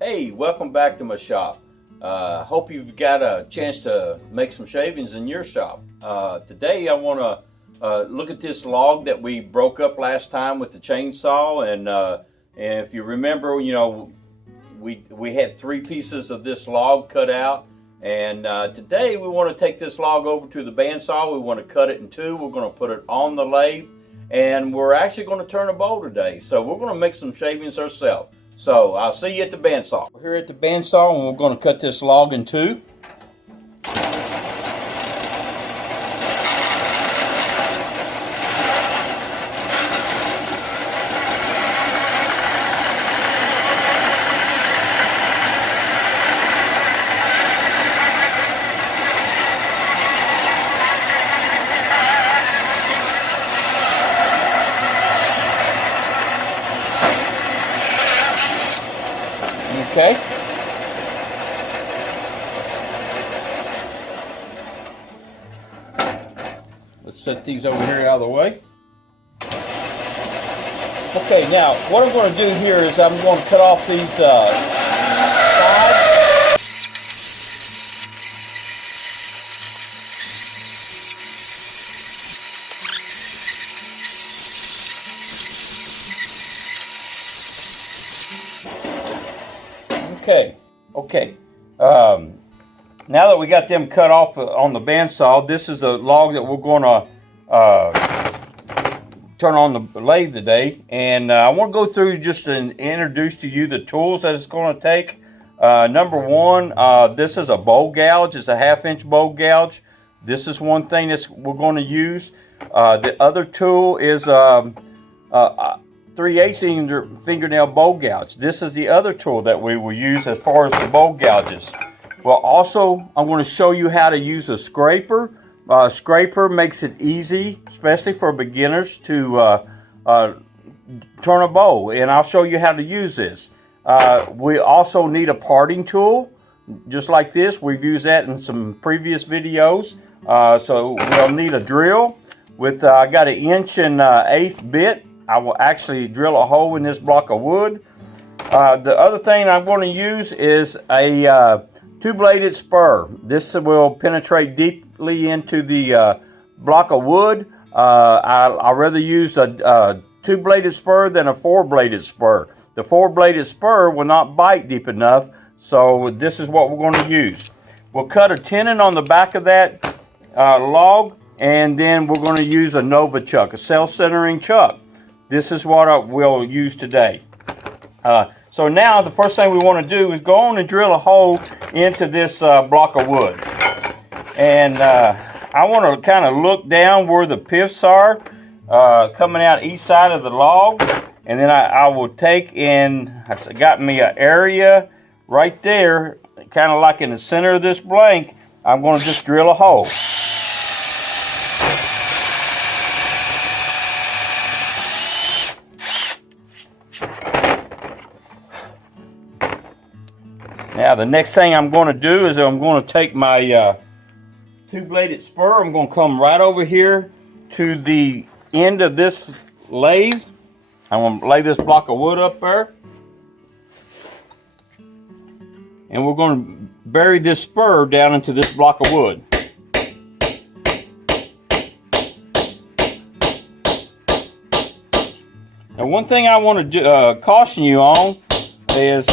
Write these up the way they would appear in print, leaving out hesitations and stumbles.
Hey, welcome back to my shop. Hope you've got a chance to make some shavings in your shop. Today I want to look at this log that we broke up last time with the chainsaw, and if you remember, you know, we had 3 pieces of this log cut out, and today we want to take this log over to the bandsaw. We want to cut it in 2. We're going to put it on the lathe, and we're actually going to turn a bowl today. So we're going to make some shavings ourselves. So I'll see you at the bandsaw. We're here at the bandsaw, and we're going to cut this log in 2. Okay. Let's set these over here out of the way. Okay, now what I'm going to do here is I'm going to cut off these sides. Okay. Now that we got them cut off on the bandsaw, this is the log that we're going to turn on the lathe today. And I want to go through just and introduce to you the tools that it's going to take. Number one, this is a bowl gouge. It's a 1/2-inch bowl gouge. This is one thing that we're going to use. The other tool is 3/8 fingernail bowl gouge. This is the other tool that we will use as far as the bowl gouges. Well, also, I'm going to show you how to use a scraper. Scraper makes it easy, especially for beginners, to turn a bowl, and I'll show you how to use this. We also need a parting tool, just like this. We've used that in some previous videos. So we'll need a drill. I got an 1 1/8 bit. I will actually drill a hole in this block of wood. The other thing I'm going to use is a 2-bladed spur. This will penetrate deeply into the block of wood. I'd rather use a 2-bladed spur than a 4-bladed spur. The 4-bladed spur will not bite deep enough, so this is what we're going to use. We'll cut a tenon on the back of that log, and then we're going to use a Nova chuck, a self-centering chuck. This is what we'll use today. So now the first thing we want to do is go on and drill a hole into this block of wood. And I want to kind of look down where the piths are coming out each side of the log. And then I will take and I got me an area right there, kind of like in the center of this blank. I'm going to just drill a hole. Now the next thing I'm going to do is I'm going to take my 2-bladed spur. I'm going to come right over here to the end of this lathe. I'm going to lay this block of wood up there. And we're going to bury this spur down into this block of wood. Now one thing I want to caution you on is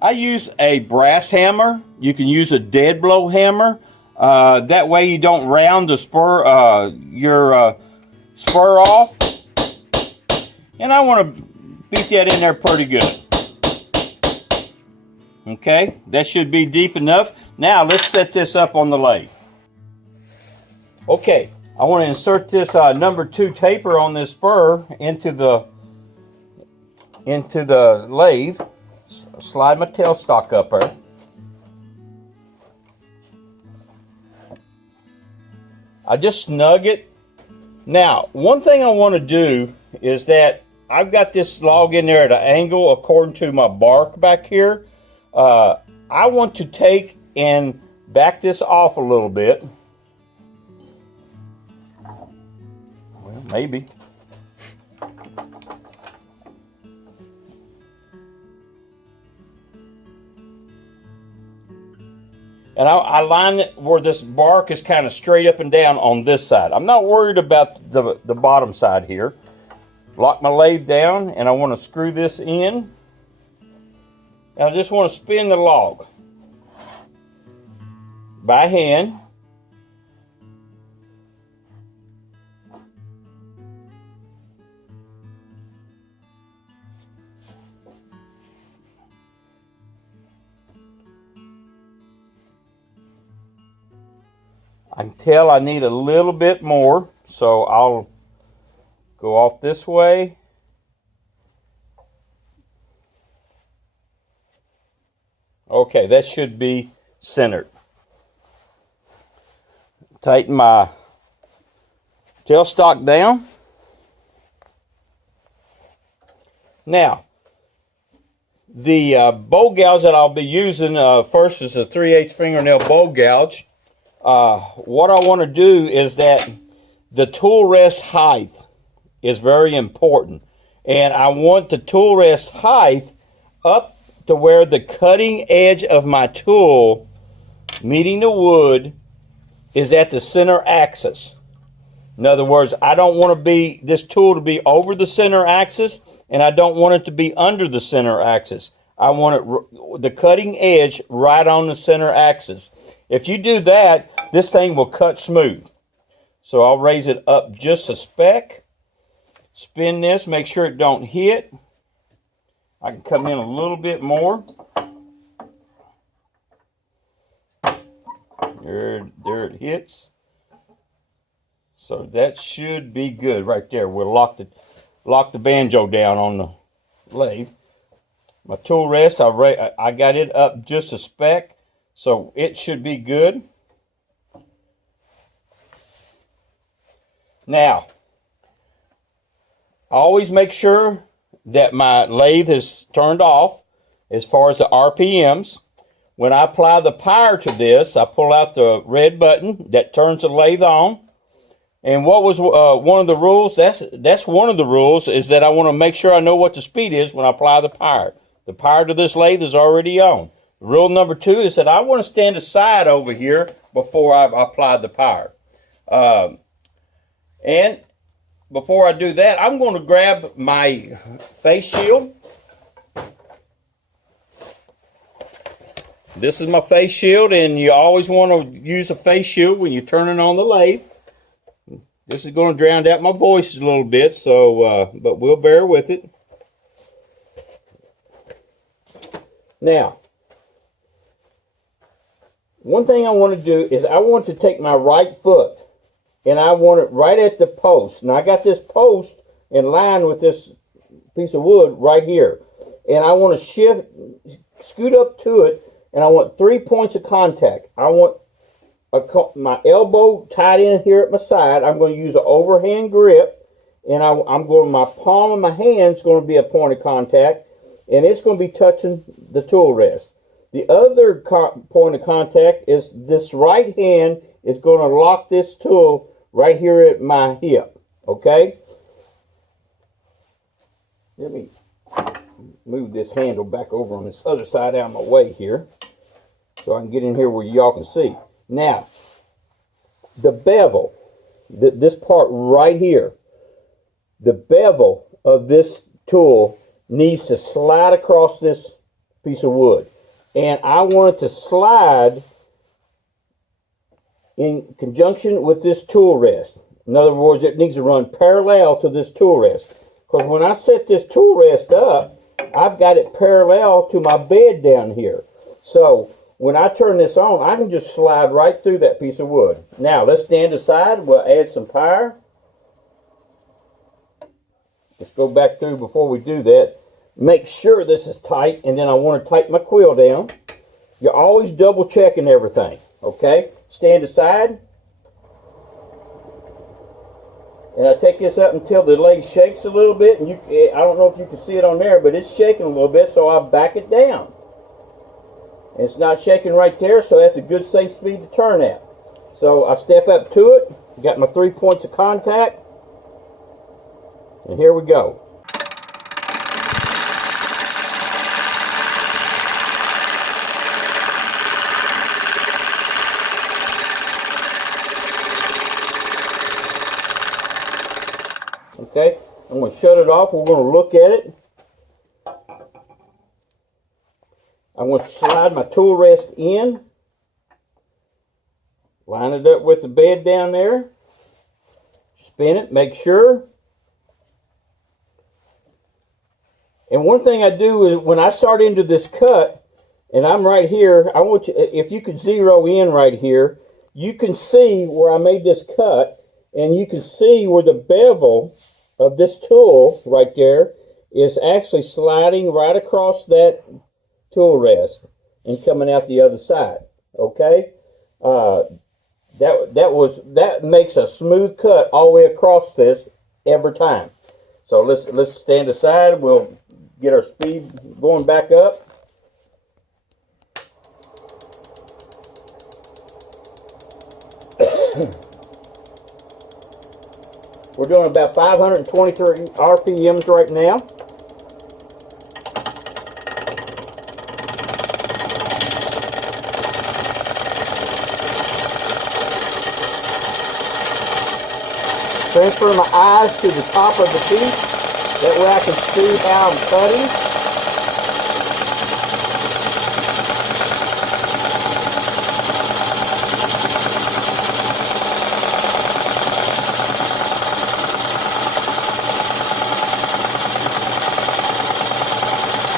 I use a brass hammer. You can use a dead blow hammer. That way you don't round the spur, your spur off. And I want to beat that in there pretty good. Okay, that should be deep enough. Now let's set this up on the lathe. Okay, I want to insert this number 2 taper on this spur into the lathe. Slide my tailstock up there. I just snug it. Now, one thing I want to do is that I've got this log in there at an angle according to my bark back here. I want to take and back this off a little bit. Maybe. And I line it where this bark is kind of straight up and down on this side. I'm not worried about the bottom side here. Lock my lathe down, and I want to screw this in. And I just want to spin the log by hand. I can tell I need a little bit more, so I'll go off this way. Okay, that should be centered. Tighten my tailstock down. Now, the bow gouge that I'll be using first is a 3/8 fingernail bow gouge. What I want to do is that the tool rest height is very important. And I want the tool rest height up to where the cutting edge of my tool meeting the wood is at the center axis. In other words, I don't want this tool to be over the center axis, and I don't want it to be under the center axis. I want the cutting edge right on the center axis. If you do that, this thing will cut smooth. So I'll raise it up just a speck. Spin this, make sure it don't hit. I can come in a little bit more. There it hits. So that should be good right there. We'll lock the banjo down on the lathe. My tool rest, I got it up just a speck, so it should be good. Now, always make sure that my lathe is turned off as far as the RPMs. When I apply the power to this, I pull out the red button that turns the lathe on. And what was one of the rules? That's one of the rules, is that I want to make sure I know what the speed is when I apply the power. The power to this lathe is already on. Rule number 2 is that I want to stand aside over here before I apply the power. And before I do that, I'm going to grab my face shield. This is my face shield, and you always want to use a face shield when you're turning on the lathe. This is going to drown out my voice a little bit, so but we'll bear with it. Now, one thing I want to do is I want to take my right foot and I want it right at the post. Now I got this post in line with this piece of wood right here. And I want to scoot up to it, and I want 3 points of contact. I want my elbow tied in here at my side. I'm going to use an overhand grip, and my palm of my hand is going to be a point of contact, and it's going to be touching the tool rest. The other point of contact is this right hand is going to lock this tool right here at my hip. Okay? Let me move this handle back over on this other side out of my way here, so I can get in here where y'all can see. Now, the bevel, this part right here, the bevel of this tool needs to slide across this piece of wood. And I want it to slide in conjunction with this tool rest. In other words, it needs to run parallel to this tool rest. Because when I set this tool rest up, I've got it parallel to my bed down here. So when I turn this on, I can just slide right through that piece of wood. Now, let's stand aside. We'll add some power. Let's go back through before we do that. Make sure this is tight, and then I want to tighten my quill down. You're always double checking everything, okay? Stand aside. And I take this up until the leg shakes a little bit, and I don't know if you can see it on there, but it's shaking a little bit, so I back it down. And it's not shaking right there, so that's a good safe speed to turn at. So I step up to it, got my 3 points of contact, And here we go. Okay, I'm going to shut it off. We're going to look at it. I'm going to slide my tool rest in. Line it up with the bed down there. Spin it, make sure. And one thing I do is when I start into this cut, and I'm right here, I want you, if you could zero in right here, you can see where I made this cut, and you can see where the bevel of this tool right there is actually sliding right across that tool rest and coming out the other side. Okay, that makes a smooth cut all the way across this every time. So let's stand aside. We'll get our speed going back up. We're doing about 523 RPMs right now. Transfer my eyes to the top of the piece. That way I can see how I'm cutting.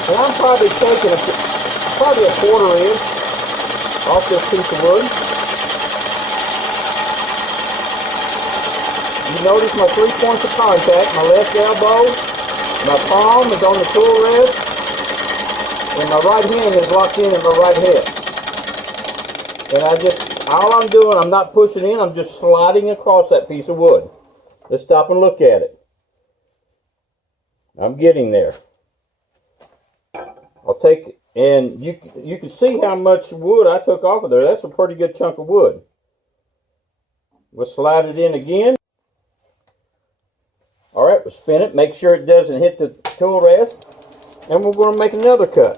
And I'm probably taking probably a quarter inch off this piece of wood. You notice my 3 points of contact. My left elbow, my palm is on the tool rest, and my right hand is locked in at my right hip. And all I'm doing, I'm not pushing in, I'm just sliding across that piece of wood. Let's stop and look at it. I'm getting there. I'll take, and you can see how much wood I took off of there. That's a pretty good chunk of wood. We'll slide it in again. All right, we'll spin it. Make sure it doesn't hit the tool rest. And we're going to make another cut.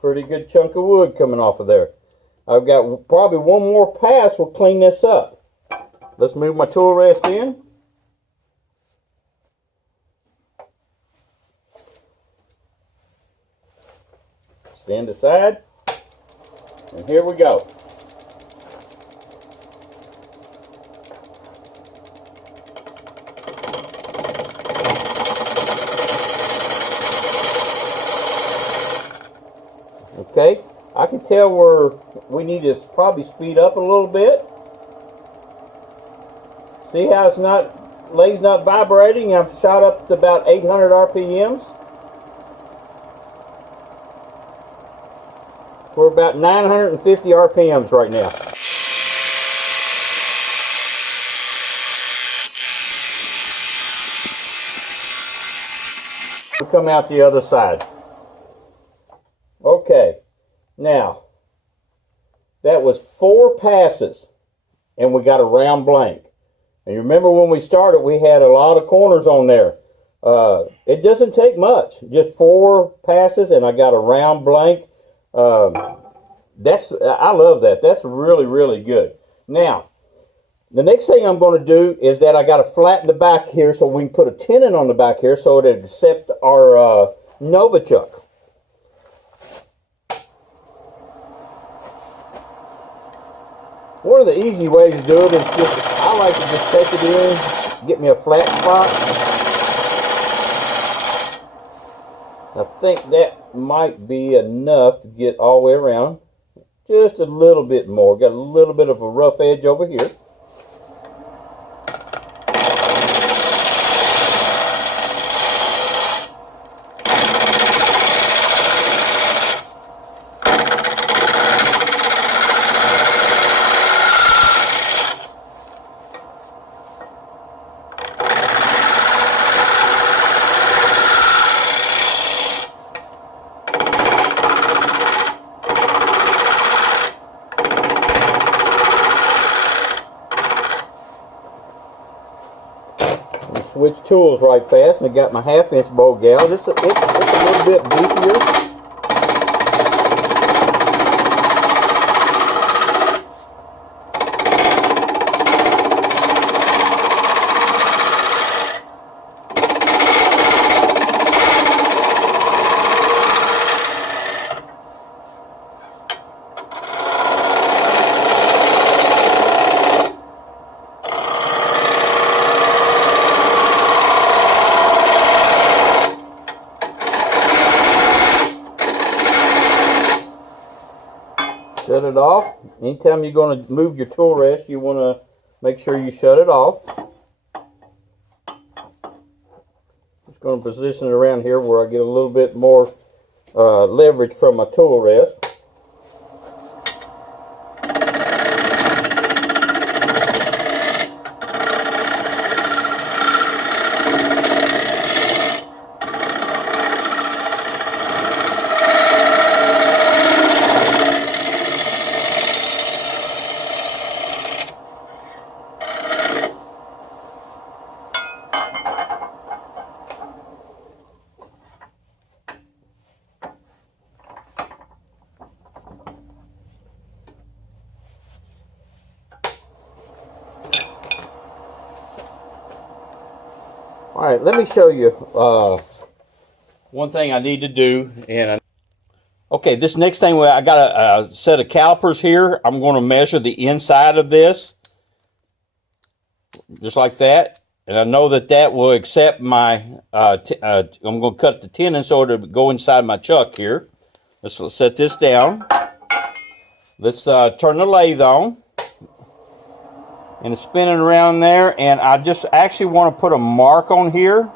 Pretty good chunk of wood coming off of there. I've got probably one more pass. We'll clean this up. Let's move my tool rest in. Stand aside. And here we go. Okay, I can tell where we need to probably speed up a little bit. See how it's not, legs not vibrating? I've shot up to about 800 RPMs. We're about 950 RPMs right now. We'll come out the other side. Okay, now that was 4 passes and we got a round blank. And you remember when we started, we had a lot of corners on there. It doesn't take much, just 4 passes and I got a round blank. I love that. That's really, really good. Now, the next thing I'm going to do is that I got to flatten the back here so we can put a tenon on the back here so it'll accept our Novichok. One of the easy ways to do it is just, I like to just take it in, get me a flat spot. I think that might be enough to get all the way around. Just a little bit more. Got a little bit of a rough edge over here. switch tools right fast, and I got my 1/2-inch bowl gouge. It's a little bit beefier. Shut it off. Anytime you're going to move your tool rest, you want to make sure you shut it off. Just going to position it around here where I get a little bit more leverage from my tool rest. All right, let me show you one thing I need to do. Okay, this next thing, I got a set of calipers here. I'm going to measure the inside of this, just like that. And I know that that will accept my, I'm going to cut the tenon so it'll go inside my chuck here. Let's set this down. Let's turn the lathe on. And it's spinning around there, and I just actually want to put a mark on here.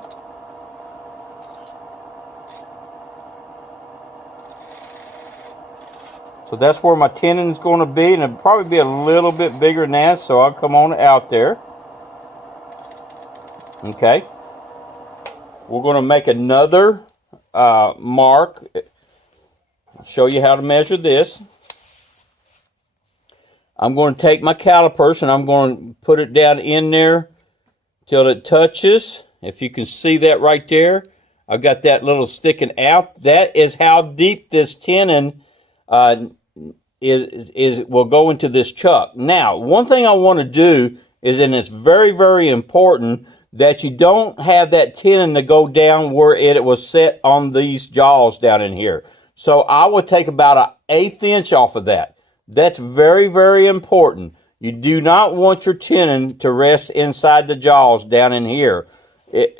So that's where my tenon is going to be, and it'll probably be a little bit bigger than that, so I'll come on out there. Okay. We're going to make another mark. Show you how to measure this. I'm going to take my calipers and I'm going to put it down in there till it touches. If you can see that right there, I've got that little sticking out. That is how deep this tenon will go into this chuck. Now, one thing I want to do is, and it's very, very important, that you don't have that tenon to go down where it was set on these jaws down in here. So I would take about an 1/8 inch off of that. That's very, very important. You do not want your tenon to rest inside the jaws down in here.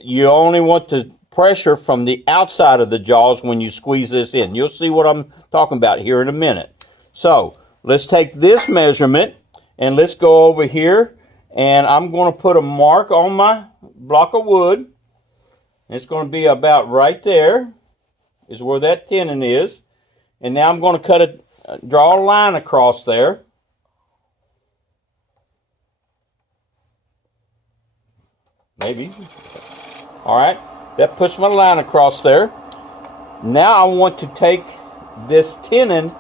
You only want the pressure from the outside of the jaws when you squeeze this in. You'll see what I'm talking about here in a minute. So let's take this measurement and let's go over here, and I'm going to put a mark on my block of wood. It's going to be about right there is where that tenon is. And now I'm going to cut it. Draw a line across there. Maybe. All right. That puts my line across there. Now I want to take this tenon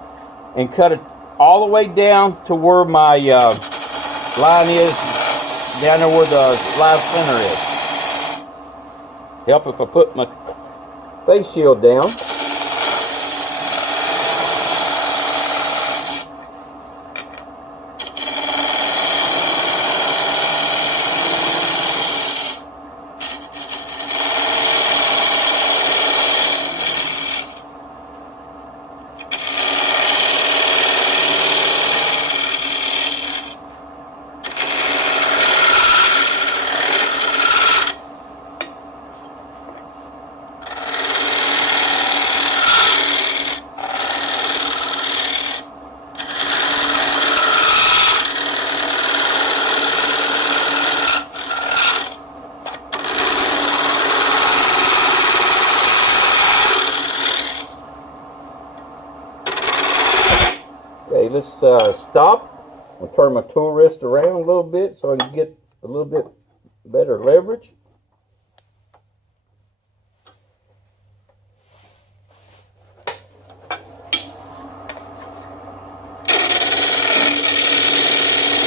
and cut it all the way down to where my line is, down there where the live center is. Help if I put my face shield down. Okay, let's stop. I'll turn my tool rest around a little bit so I can get a little bit better leverage.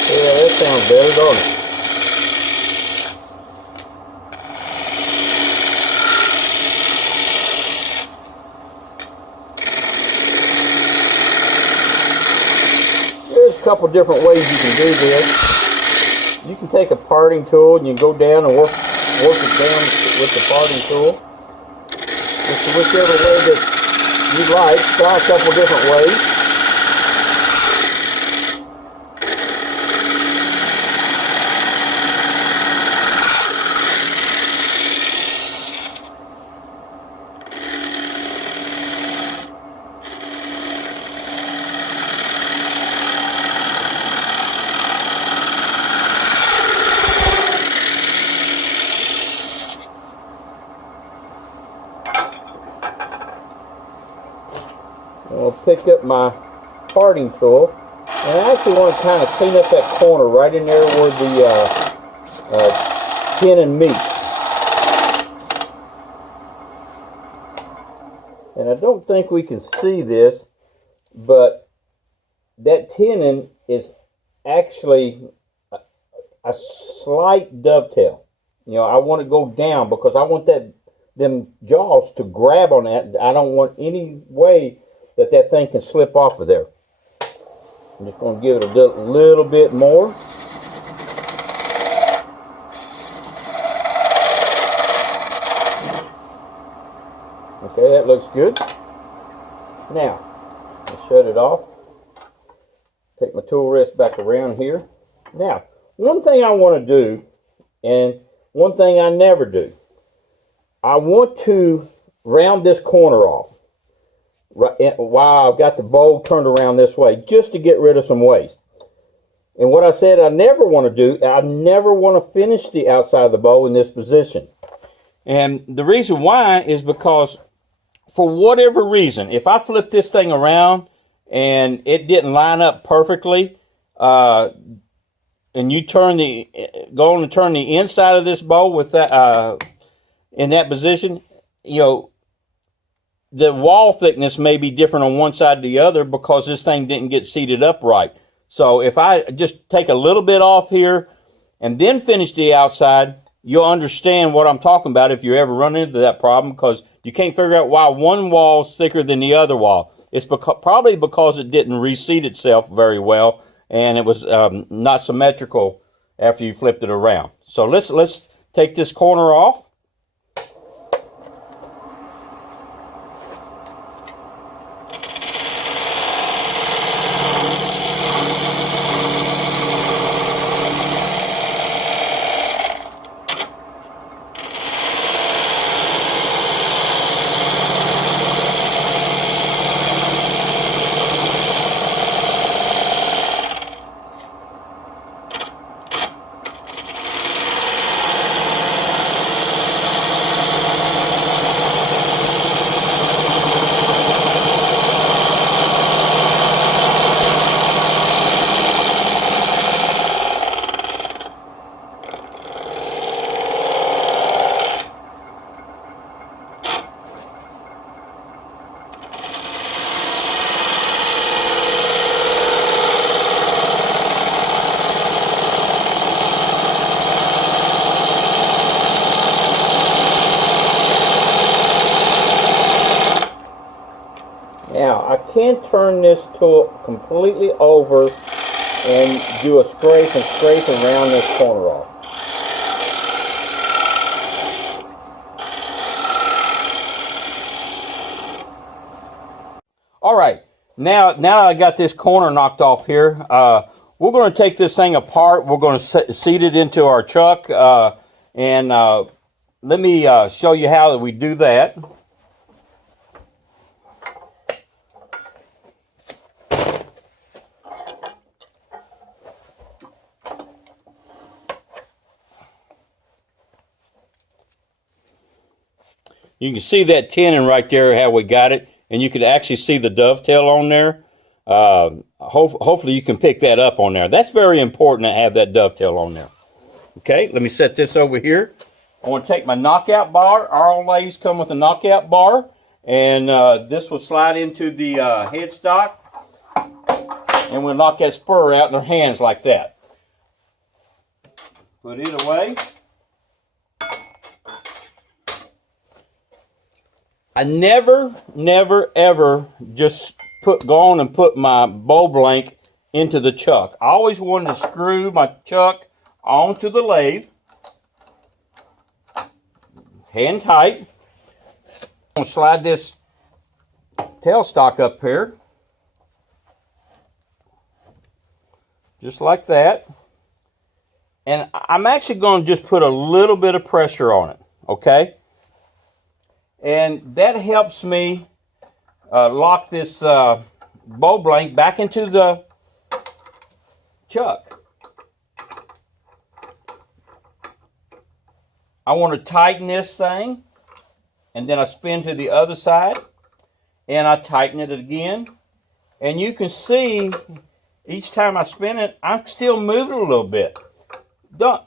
Yeah, that sounds better, doesn't it? couple different ways you can do this. You can take a parting tool and you go down and work it down with the parting tool. Just whichever way that you like. Try a couple different ways. I'll pick up my parting tool, and I actually want to kind of clean up that corner right in there where the tenon meets. And I don't think we can see this, but that tenon is actually a slight dovetail. You know, I want to go down because I want them jaws to grab on that. I don't want any way that thing can slip off of there. I'm just going to give it a little bit more. Okay, that looks good. Now, I'll shut it off. Take my tool rest back around here. Now, one thing I want to do, and one thing I never do, I want to round this corner off. Right, while I've got the bow turned around this way, just to get rid of some waste. And what I said I never want to do, I never want to finish the outside of the bow in this position. And the reason why is because, for whatever reason, if I flip this thing around and it didn't line up perfectly, and you go on and turn the inside of this bow with that in that position, you know, the wall thickness may be different on one side or the other because this thing didn't get seated up right. So if I just take a little bit off here and then finish the outside, you'll understand what I'm talking about if you ever run into that problem, because you can't figure out why one wall is thicker than the other wall. It's probably because it didn't reseat itself very well and it was not symmetrical after you flipped it around. So let's take this corner off. Now, I can turn this tool completely over and do a scrape and scrape and round this corner off. All right, now I got this corner knocked off here. We're going to take this thing apart. We're going to seat it into our chuck, and let me show you how we do that. You can see that tenon right there, how we got it, and you can actually see the dovetail on there. Hopefully you can pick that up on there. That's very important to have that dovetail on there. Okay, let me set this over here. I want to take my knockout bar. All lathes come with a knockout bar, and this will slide into the headstock, and we'll knock that spur out in our hands like that. Put it away. I never, ever just go on and put my bow blank into the chuck. I always wanted to screw my chuck onto the lathe. Hand tight. I'm going to slide this tailstock up here. Just like that. And I'm actually going to just put a little bit of pressure on it, okay? And that helps me lock this bow blank back into the chuck. I want to tighten this thing, and then I spin to the other side, and I tighten it again. And you can see each time I spin it, I'm still moving a little bit.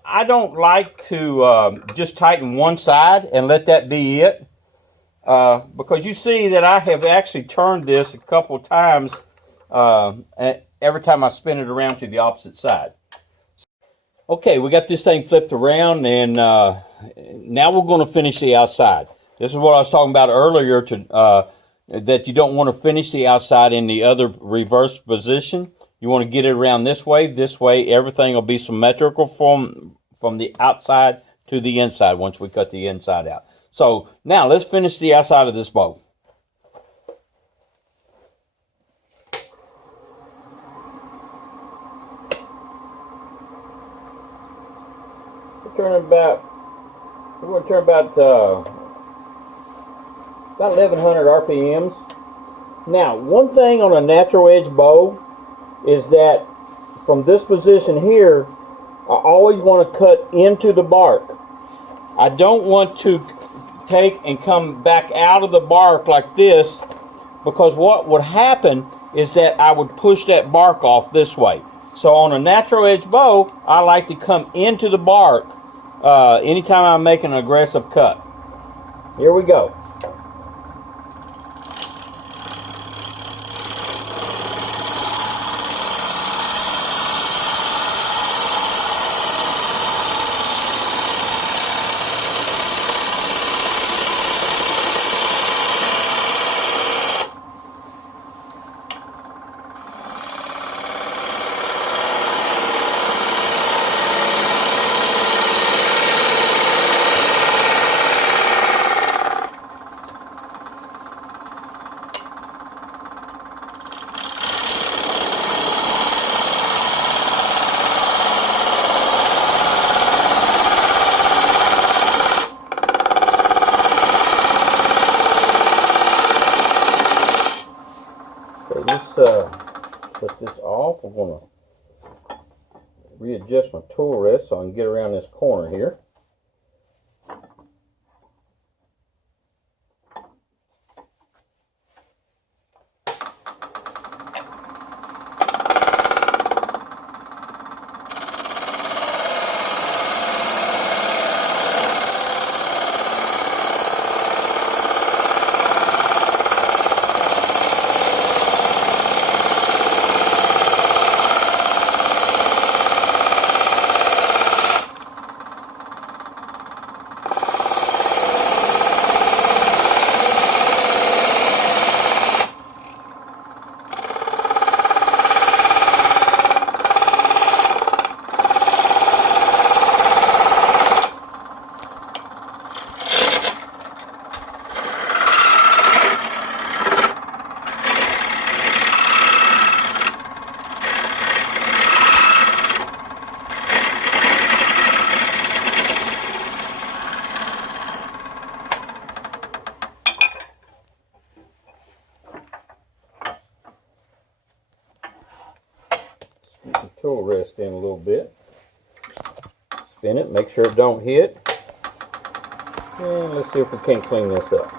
I don't like to just tighten one side and let that be it, because you see that I have actually turned this a couple times every time I spin it around to the opposite side. Okay, we got this thing flipped around, and now we're going to finish the outside. This is what I was talking about earlier, that you don't want to finish the outside in the other reverse position. You want to get it around this way. This way, everything will be symmetrical from the outside to the inside once we cut the inside out. So now let's finish the outside of this bow. We're going to turn about 1100 RPMs. Now, one thing on a natural edge bow is that from this position here, I always want to cut into the bark. I don't want to take and come back out of the bark like this, because what would happen is that I would push that bark off this way. So on a natural edge bow, I like to come into the bark anytime I'm making an aggressive cut. Here we go. Let's put this off. I'm going to readjust my tool rest so I can get around this corner here. The tool rest in a little bit. Spin it, make sure it don't hit. And let's see if we can clean this up.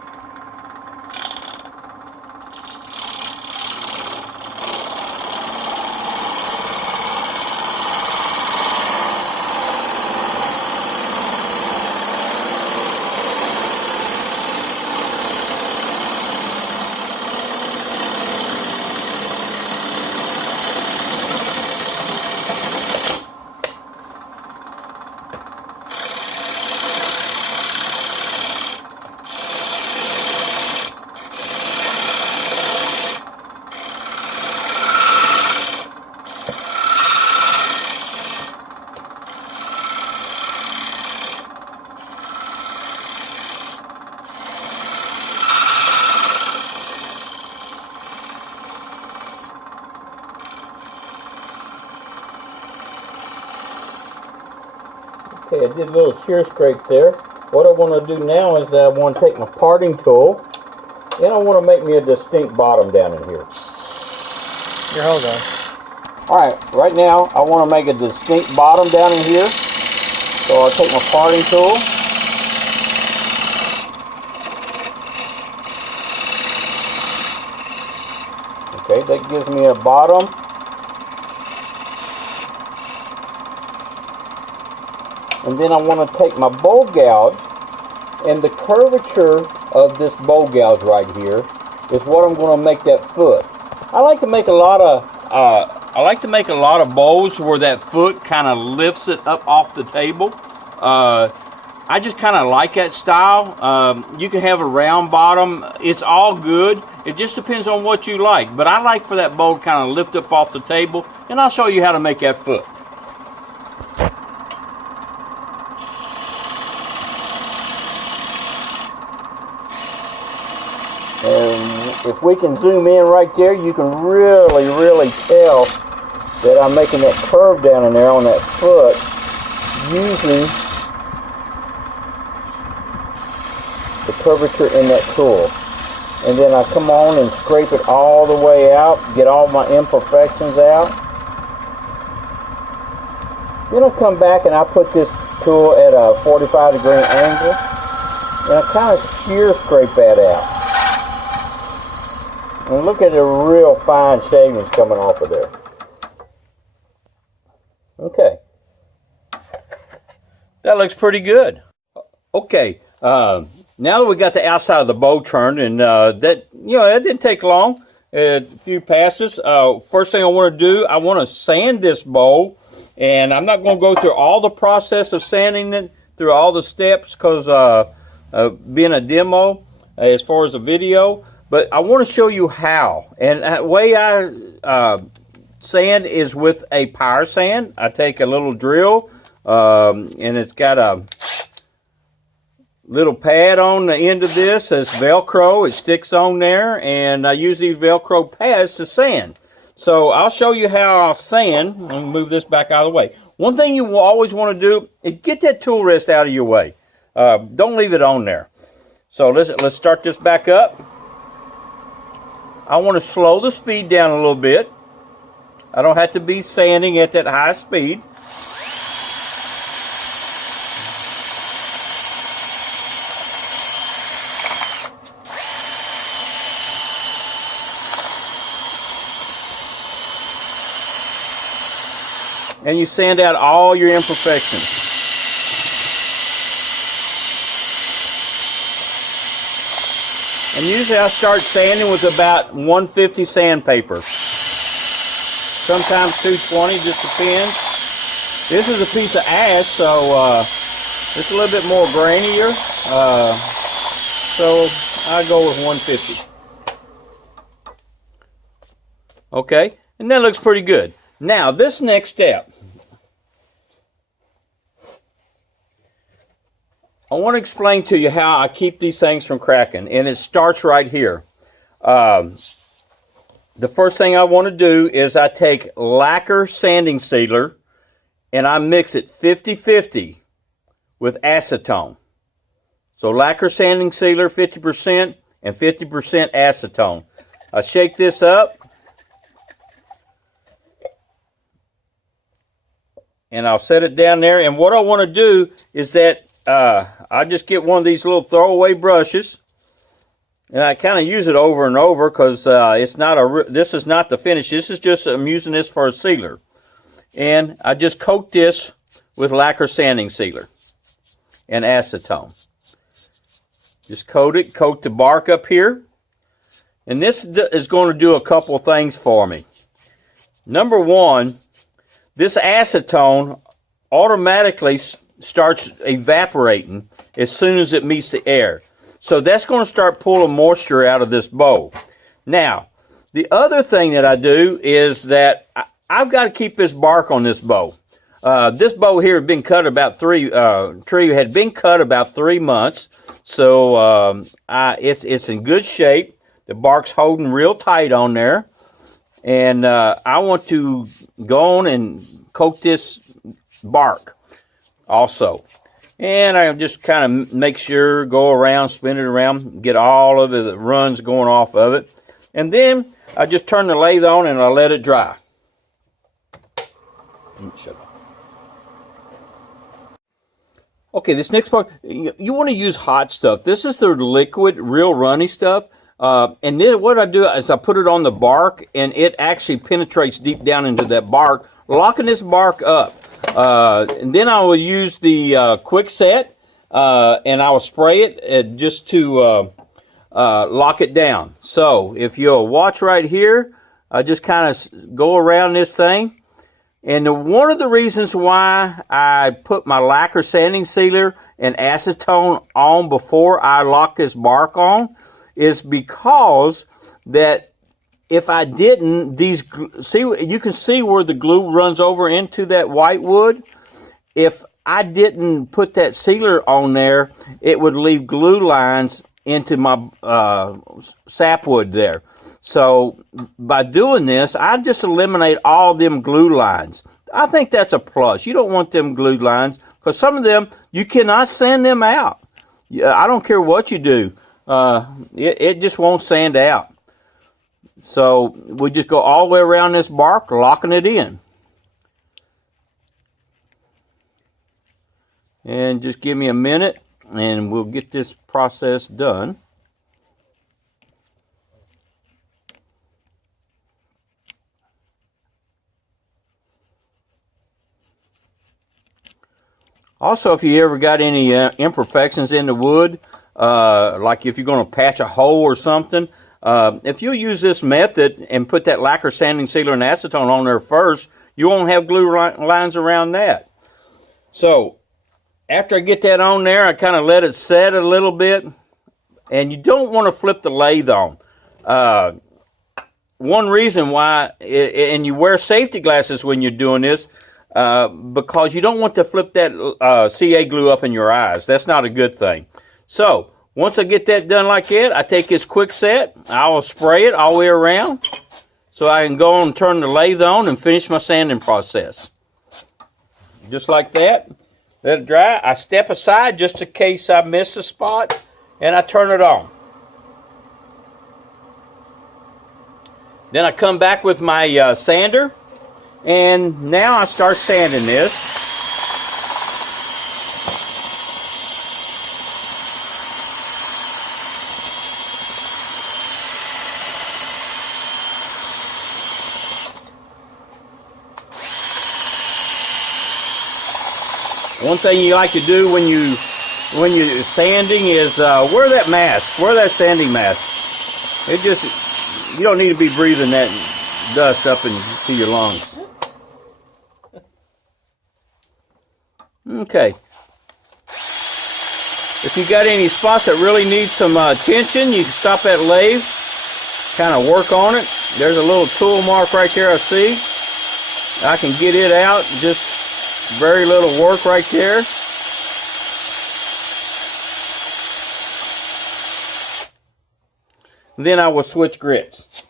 Okay, I did a little shear scrape there. What I want to do now is that I want to take my parting tool and I want to make me a distinct bottom down in here. Here, hold on. Alright, right now I want to make a distinct bottom down in here. So I'll take my parting tool. Okay, that gives me a bottom. And then I want to take my bowl gouge, and the curvature of this bowl gouge right here is what I'm going to make that foot. I like to make a lot of bowls where that foot kind of lifts it up off the table. I just kind of like that style. You can have a round bottom. It's all good. It just depends on what you like. But I like for that bowl to kind of lift up off the table, and I'll show you how to make that foot. And if we can zoom in right there, you can really tell that I'm making that curve down in there on that foot using the curvature in that tool. And then I come on and scrape it all the way out, get all my imperfections out. Then I come back and I put this tool at a 45-degree angle, and I kind of shear scrape that out. And look at the real fine shavings coming off of there. Okay. That looks pretty good. Okay. Now that we got the outside of the bowl turned, and that didn't take long. A few passes. First thing I want to do, I want to sand this bowl, and I'm not going to go through all the process of sanding it through all the steps because being a demo as far as a video. But I want to show you how. And the way I sand is with a power sand. I take a little drill, and it's got a little pad on the end of this. It's Velcro. It sticks on there, and I use these Velcro pads to sand. So I'll show you how I'll sand. Let me move this back out of the way. One thing you will always want to do is get that tool rest out of your way. Don't leave it on there. So let's start this back up. I want to slow the speed down a little bit. I don't have to be sanding at that high speed. And you sand out all your imperfections. And usually I start sanding with about 150 sandpaper. Sometimes 220, just depends. This is a piece of ash, so it's a little bit more grainier. So I go with 150. Okay, and that looks pretty good. Now, this next step, I want to explain to you how I keep these things from cracking, and it starts right here. The first thing I want to do is I take lacquer sanding sealer and I mix it 50-50 with acetone. So lacquer sanding sealer 50% and 50% acetone. I shake this up and I'll set it down there, and what I want to do is that I just get one of these little throwaway brushes, and I kind of use it over and over because this is not the finish. This is just, I'm using this for a sealer. And I just coat this with lacquer sanding sealer and acetone. Just coat the bark up here. And this is going to do a couple of things for me. Number one, this acetone automatically starts evaporating as soon as it meets the air. So that's going to start pulling moisture out of this bowl. Now, the other thing that I do is that I've got to keep this bark on this bowl. This bowl here had been cut about tree had been cut about 3 months. So it's in good shape. The bark's holding real tight on there. And I want to go on and coat this bark. also. And I just kind of make sure, go around, spin it around, get all of the runs going off of it. And then I just turn the lathe on and I let it dry. Okay, this next part, you want to use hot stuff. This is the liquid, real runny stuff. And then what I do is I put it on the bark, and it actually penetrates deep down into that bark, locking this bark up. And then I will use the quick set, and I will spray it just to lock it down. So if you'll watch right here, I just kind of go around this thing. And one of the reasons why I put my lacquer sanding sealer and acetone on before I lock this bark on is because that if I didn't, you can see where the glue runs over into that white wood. If I didn't put that sealer on there, it would leave glue lines into my sapwood there. So by doing this, I just eliminate all them glue lines. I think that's a plus. You don't want them glue lines because some of them, you cannot sand them out. I don't care what you do. It just won't sand out. So we just go all the way around this bark, locking it in. And just give me a minute and we'll get this process done. Also, if you ever got any imperfections in the wood, like if you're going to patch a hole or something, if you use this method and put that lacquer sanding sealer and acetone on there first, you won't have glue lines around that. So after I get that on there, I kind of let it set a little bit. And you don't want to flip the lathe on. One reason why, and you wear safety glasses when you're doing this, because you don't want to flip that CA glue up in your eyes. That's not a good thing. So once I get that done like that, I take this quick set. I will spray it all the way around so I can go on and turn the lathe on and finish my sanding process. Just like that. Let it dry. I step aside just in case I miss a spot, and I turn it on. Then I come back with my sander, and now I start sanding this. One thing you like to do when you're sanding is wear that mask, wear that sanding mask. You don't need to be breathing that dust up into your lungs. Okay. If you got any spots that really need some attention, you can stop that lathe, kind of work on it. There's a little tool mark right there I see. I can get it out, just very little work right there. Then I will switch grits.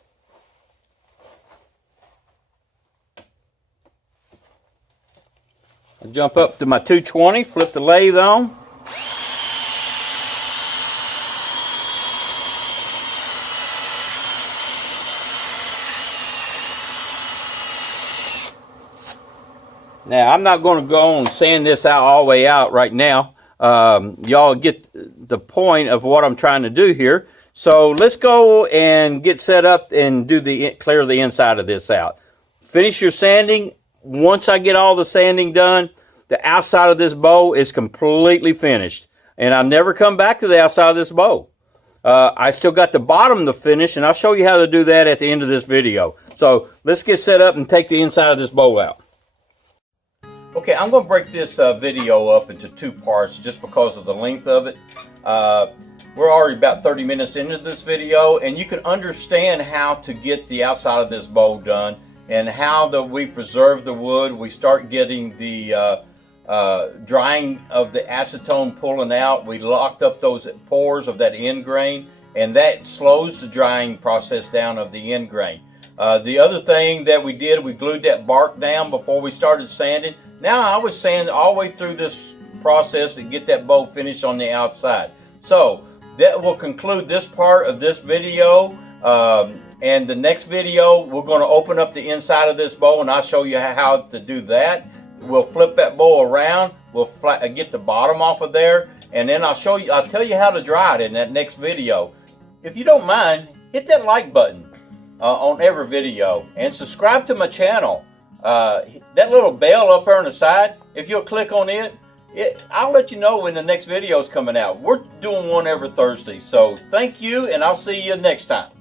I jump up to my 220, flip the lathe on. Now, I'm not going to go and sand this out all the way out right now. Y'all get the point of what I'm trying to do here. So let's go and get set up and clear the inside of this out. Finish your sanding. Once I get all the sanding done, the outside of this bow is completely finished. And I'll never come back to the outside of this bow. I still got the bottom to finish, and I'll show you how to do that at the end of this video. So let's get set up and take the inside of this bow out. Okay, I'm going to break this video up into two parts just because of the length of it. We're already about 30 minutes into this video, and you can understand how to get the outside of this bow done and how we preserve the wood. We start getting the drying of the acetone pulling out. We locked up those pores of that end grain, and that slows the drying process down of the end grain. The other thing that we did, we glued that bark down before we started sanding. Now I was sanding all the way through this process to get that bow finished on the outside. So that will conclude this part of this video. And the next video, we're going to open up the inside of this bow, and I'll show you how to do that. We'll flip that bow around. We'll get the bottom off of there, and then I'll tell you how to dry it in that next video. If you don't mind, hit that like button on every video, and subscribe to my channel. That little bell up there on the side, if you'll click on it, I'll let you know when the next video is coming out. We're doing one every Thursday. So thank you, and I'll see you next time.